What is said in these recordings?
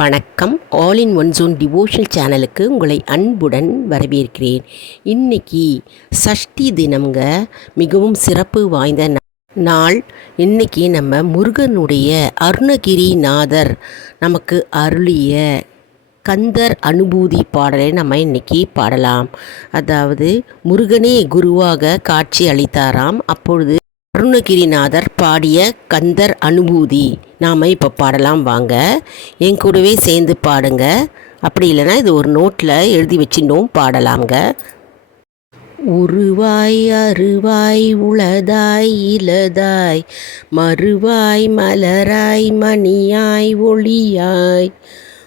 வணக்கம். All in one zone devotional சேனலுக்கு உங்களை அன்புடன் வரவேற்கிறேன். இன்னைக்கு சஷ்டி தினம்ங்க. மிகவும் சிறப்பு வாய்ந்த நாள். இன்னைக்கு நம்ம முருகனுடைய அருணகிரிநாதர் நமக்கு அருளிய கந்தர் அனுபூதி பாடலை நம்ம இன்னைக்கு பாடலாம். அதாவது முருகனே குருவாக காட்சி அளித்தாராம். அப்பொழுது அருணகிரிநாதர் பாடிய கந்தர் அனுபூதி. நாம் இப்போ பாடலாம் வாங்க. என் கூடவே சேர்ந்து பாடுங்க. அப்படி இல்லைன்னா இது ஒரு நோட்டில் எழுதி வச்சிருந்தோம் பாடலாம்ங்க. உருவாய் அருவாய் உளதாய் இலதாய் மறுவாய் மலராய் மணியாய் ஒளியாய்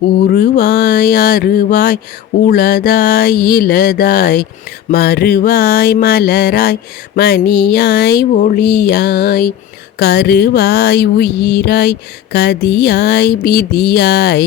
உருவாய் அருவாய் உளதாய் இலதாய் மறுவாய் மலராய் மணியாய் ஒளியாய் கருவாய் உயிராய் கதியாய் விதியாய்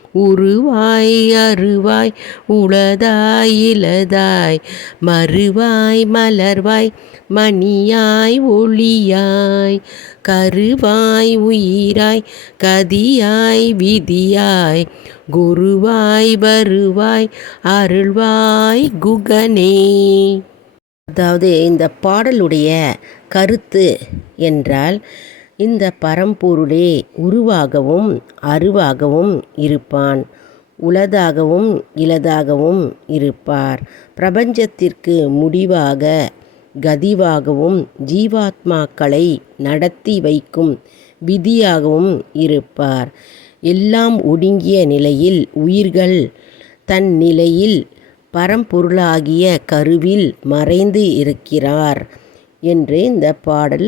உருவாய் அருவாய் உளதாய் இலதாய் மறுவாய் மலர்வாய் மணியாய் ஒளியாய் கருவாய் உயிராய் கதியாய் விதியாய் குருவாய் வருவாய் அருள்வாய் குகனே. அதாவது இந்த பாடலுடைய கருத்து என்றால் இந்த பரம்பொருளே உருவாகவும் அருவாகவும் இருப்பான். உளதாகவும் இலதாகவும் இருப்பார். பிரபஞ்சத்திற்கு முடிவாக கதிவாகவும் ஜீவாத்மாக்களை நடத்தி வைக்கும் விதியாகவும் இருப்பார். எல்லாம் ஒடுங்கிய நிலையில் உயிர்கள் தன் நிலையில் பரம்பொருளாகிய கருவில் மறைந்து இருக்கிறார் என்று இந்த பாடல்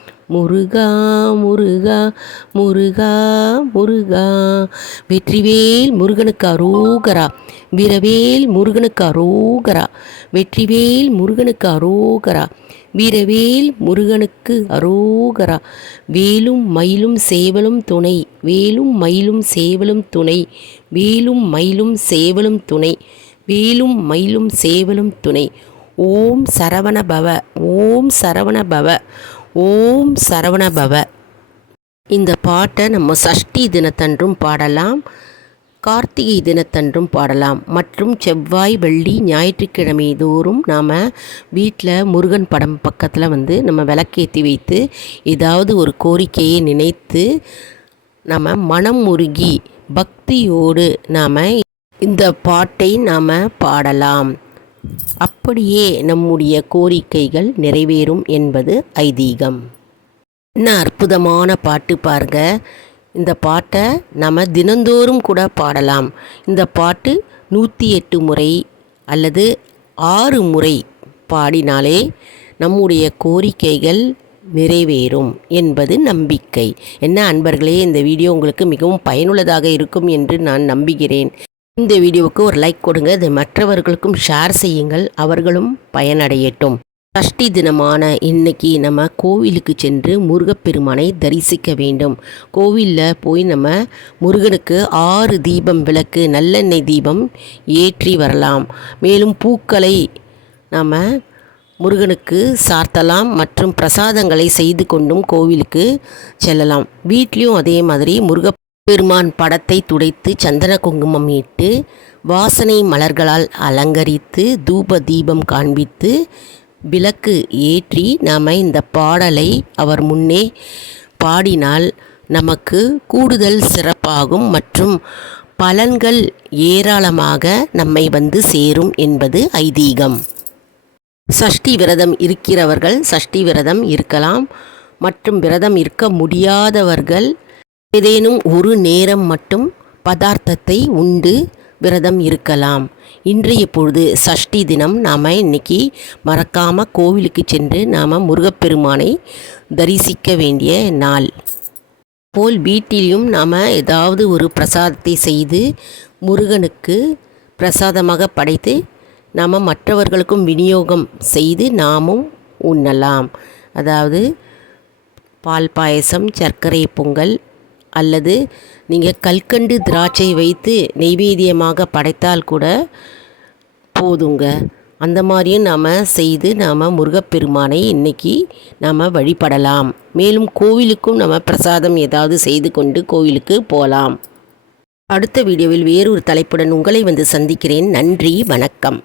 முருகா முருகா முருகா முருகா. வெற்றிவேல் முருகனுக்கு அரோகரா. வீரவேல் முருகனுக்கு அரோகரா. வெற்றிவேல் முருகனுக்கு அரோகரா. வீரவேல் முருகனுக்கு அரோகரா. வேலும் மயிலும் சேவலும் துணை. வேலும் மயிலும் சேவலும் துணை. வேலும் மயிலும் சேவலும் துணை. வேலும் மயிலும் சேவலும் துணை. ஓம் சரவண பவ. ஓம் சரவண பவ. ஓம் சரவண பவ. இந்த பாட்டை நம்ம சஷ்டி தினத்தன்றும் பாடலாம் கார்த்திகை தினத்தன்றும் பாடலாம். மற்றும் செவ்வாய் வெள்ளி ஞாயிற்றுக்கிழமை தோறும் நாம் வீட்டில் முருகன் படம் பக்கத்தில் வந்து நம்ம விளக்கேற்றி வைத்து ஏதாவது ஒரு கோரிக்கையை நினைத்து நம்ம மனம் முருகி பக்தியோடு நாம் இந்த பாட்டை நாம் பாடலாம். அப்படியே நம்முடைய கோரிக்கைகள் நிறைவேறும் என்பது ஐதீகம். என்ன அற்புதமான பாட்டு பாருங்க. இந்த பாட்டை நம்ம தினந்தோறும் கூட பாடலாம். இந்த பாட்டு நூற்றி எட்டு முறை அல்லது ஆறு முறை பாடினாலே நம்முடைய கோரிக்கைகள் நிறைவேறும் என்பது நம்பிக்கை. என்ன அன்பர்களே இந்த வீடியோ உங்களுக்கு மிகவும் பயனுள்ளதாக இருக்கும் என்று நான் நம்புகிறேன். இந்த வீடியோவுக்கு ஒரு லைக் கொடுங்க. இதை மற்றவர்களுக்கும் ஷேர் செய்யுங்கள். அவர்களும் பயனடையட்டும். சஷ்டி தினமான இன்னைக்கு நம்ம கோவிலுக்கு சென்று முருகப்பெருமானை தரிசிக்க வேண்டும். கோவிலில் போய் நம்ம முருகனுக்கு ஆறு தீபம் விளக்கு நல்லெண்ணெய் தீபம் ஏற்றி வரலாம். மேலும் பூக்களை நாம் முருகனுக்கு சார்த்தலாம் மற்றும் பிரசாதங்களை செய்து கொண்டும் கோவிலுக்கு செல்லலாம். வீட்லேயும் அதே மாதிரி முருக பெருமான் படத்தை துடைத்து சந்தன குங்குமம் இட்டு வாசனை மலர்களால் அலங்கரித்து தூப தீபம் காண்பித்து விளக்கு ஏற்றி நாம் இந்த பாடலை அவர் முன்னே பாடினால் நமக்கு கூடுதல் சிறப்பாகும் மற்றும் பலன்கள் ஏராளமாக நம்மை வந்து சேரும் என்பது ஐதீகம். சஷ்டி விரதம் இருக்கிறவர்கள் சஷ்டி விரதம் இருக்கலாம். மற்றும் விரதம் இருக்க முடியாதவர்கள் ஏதேனும் ஒரு நேரம் மட்டும் பதார்த்தத்தை உண்டு விரதம் இருக்கலாம். இன்றைய பொழுது சஷ்டி தினம். நாம் இன்னைக்கு மறக்காமல் கோவிலுக்கு சென்று நாம் முருகப்பெருமானை தரிசிக்க வேண்டிய நாள். போல் வீட்டிலும் நாம் ஏதாவது ஒரு பிரசாதத்தை செய்து முருகனுக்கு பிரசாதமாக படைத்து நாம் மற்றவர்களுக்கும் விநியோகம் செய்து நாமும் உண்ணலாம். அதாவது பால் பாயசம் சர்க்கரை பொங்கல் அல்லது நீங்கள் கல்கண்டு திராட்சை வைத்து நெய்வேத்தியமாக படைத்தால் கூட போதுங்க. அந்த மாதிரியும் நாம் செய்து நாம் முருகப்பெருமானை இன்றைக்கி நாம் வழிபடலாம். மேலும் கோவிலுக்கும் நம்ம பிரசாதம் ஏதாவது செய்து கொண்டு கோவிலுக்கு போகலாம் அடுத்த வீடியோவில் வேறொரு தலைப்புடன் உங்களை வந்து சந்திக்கிறேன். நன்றி வணக்கம்.